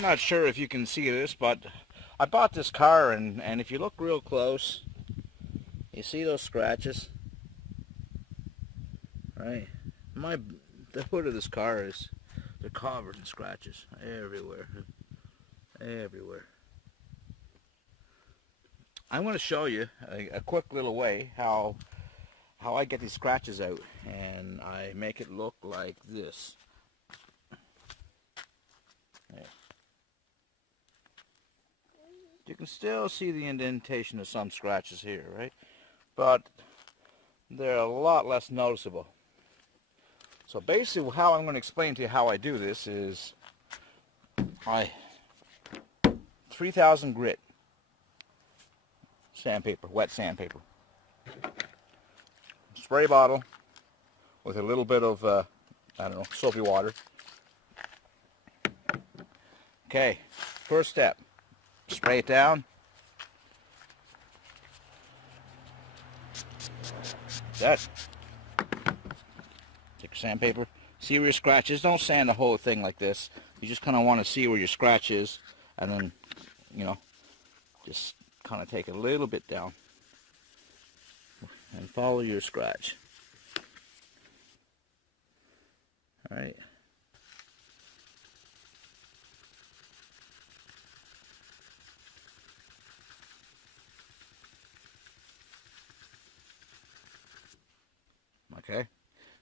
I'm not sure if you can see this, but I bought this car, and if you look real close, you see those scratches, right? The hood of this car they're covered in scratches everywhere, everywhere. I'm going to show you a quick little way how I get these scratches out, and I make it look like this. Yeah. You can still see the indentation of some scratches here, right? But they're a lot less noticeable. So basically how I'm going to explain to you how I do this is 3000 grit sandpaper, wet sandpaper. Spray bottle with a little bit of, I don't know, soapy water. Okay, first step, spray it down. That. Take your sandpaper, see where your scratch is. Don't sand the whole thing like this. You just kind of want to see where your scratch is, and then, you know, just kind of take it a little bit down and follow your scratch. All right. Okay.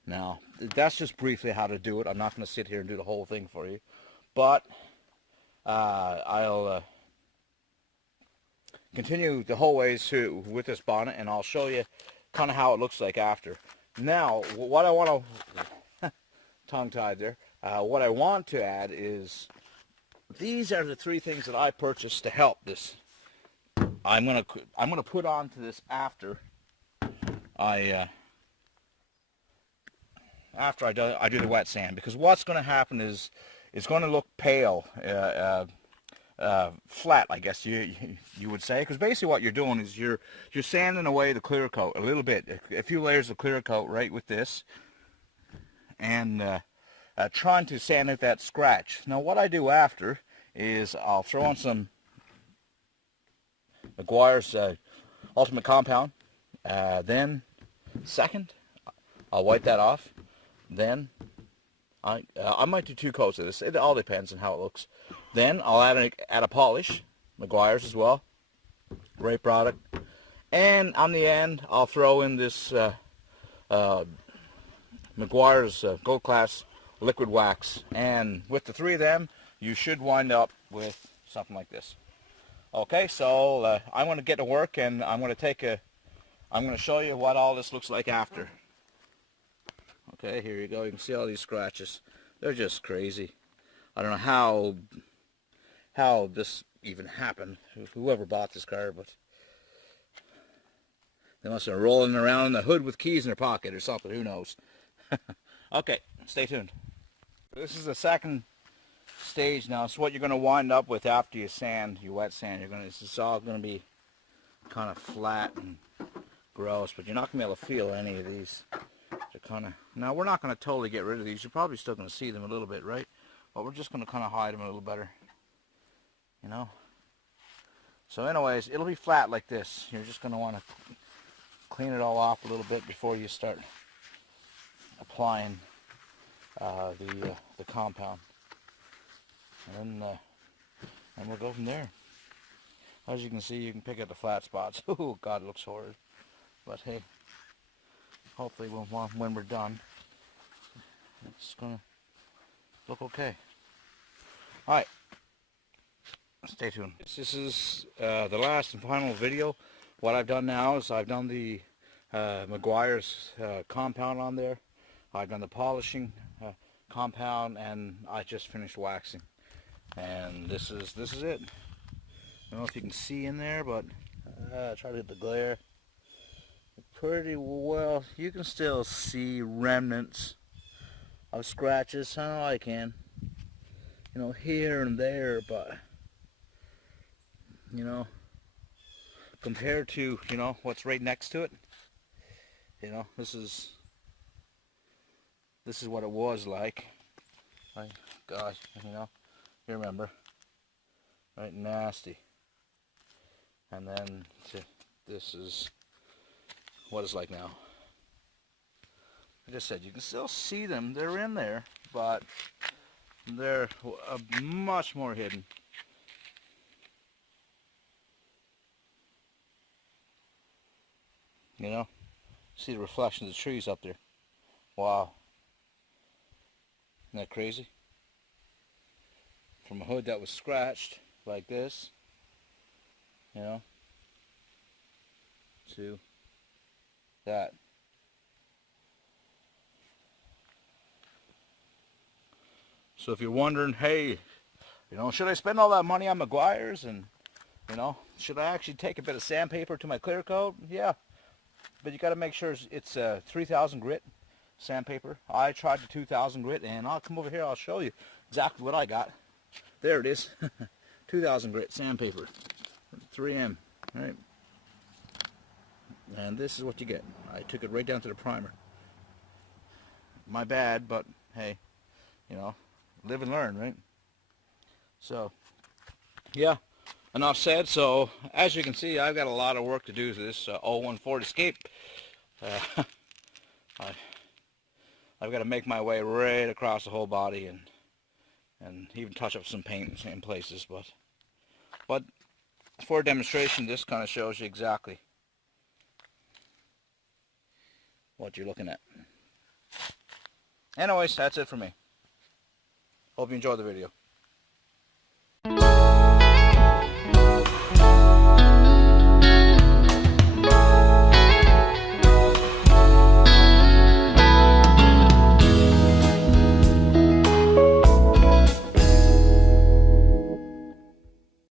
Now, that's just briefly how to do it. I'm not going to sit here and do the whole thing for you, but I'll continue the whole way through with this bonnet, and I'll show you kind of how it looks like after. Now, what I want to tongue-tied there. What I want to add is these are the three things that I purchased to help this. I'm gonna put onto this after I do the wet sand, because what's going to happen is it's going to look pale, flat, I guess you would say, because basically what you're doing is you're sanding away the clear coat a little bit, a few layers of clear coat right with this, and trying to sand out that scratch. Now what I do after is I'll throw on some Meguiars Ultimate Compound, then second I'll wipe that off. Then I might do 2 coats of this. It all depends on how it looks. Then I'll add a polish, Meguiars as well. Great product. And on the end, I'll throw in this Meguiars Gold Class liquid wax. And with the 3 of them, you should wind up with something like this. Okay, so I'm going to get to work, and I'm going to show you what all this looks like after. Okay, here you go. You can see all these scratches. They're just crazy. I don't know how this even happened. Whoever bought this car, but they must have been rolling around in the hood with keys in their pocket or something. Who knows? Okay, stay tuned. This is the second stage now. So what you're going to wind up with after you sand, you wet sand, it's all going to be kind of flat and gross, but you're not going to be able to feel any of these. Now we're not going to totally get rid of these. You're probably still going to see them a little bit, right? But we're just going to kind of hide them a little better, you know. So anyways, it'll be flat like this. You're just going to want to clean it all off a little bit before you start applying the compound, and we'll go from there. As you can see, you can pick out the flat spots. Oh God, it looks horrid, but hey. Hopefully when we're done, it's going to look okay. Alright, stay tuned. This is the last and final video. What I've done now is I've done the Meguiars compound on there. I've done the polishing compound, and I just finished waxing. And this is it. I don't know if you can see in there, but try to get the glare. Pretty well, you can still see remnants of scratches. I know I can, you know, here and there, but you know, compared to, you know, what's right next to it, you know, this is what it was like. My gosh, you know, you remember, Right, nasty. And then this is what it's like now. Like I said, you can still see them. They're in there, but they're much more hidden. You know, see the reflection of the trees up there. Wow. Isn't that crazy? From a hood that was scratched like this, you know, to that. So if you're wondering, hey, you know, should I spend all that money on Meguiars, and, you know, should I actually take a bit of sandpaper to my clear coat? Yeah. But you got to make sure it's 3000 grit sandpaper. I tried the 2000 grit, and I'll come over here. I'll show you exactly what I got. There it is, 2000 grit sandpaper, 3M, right? And this is what you get. I took it right down to the primer. My bad, but hey, you know, live and learn, right? So, yeah. Enough said. So as you can see, I've got a lot of work to do to this 01 Ford Escape. I've got to make my way right across the whole body and even touch up some paint in places. But for a demonstration, this kind of shows you exactly what you're looking at. Anyways, that's it for me. Hope you enjoyed the video.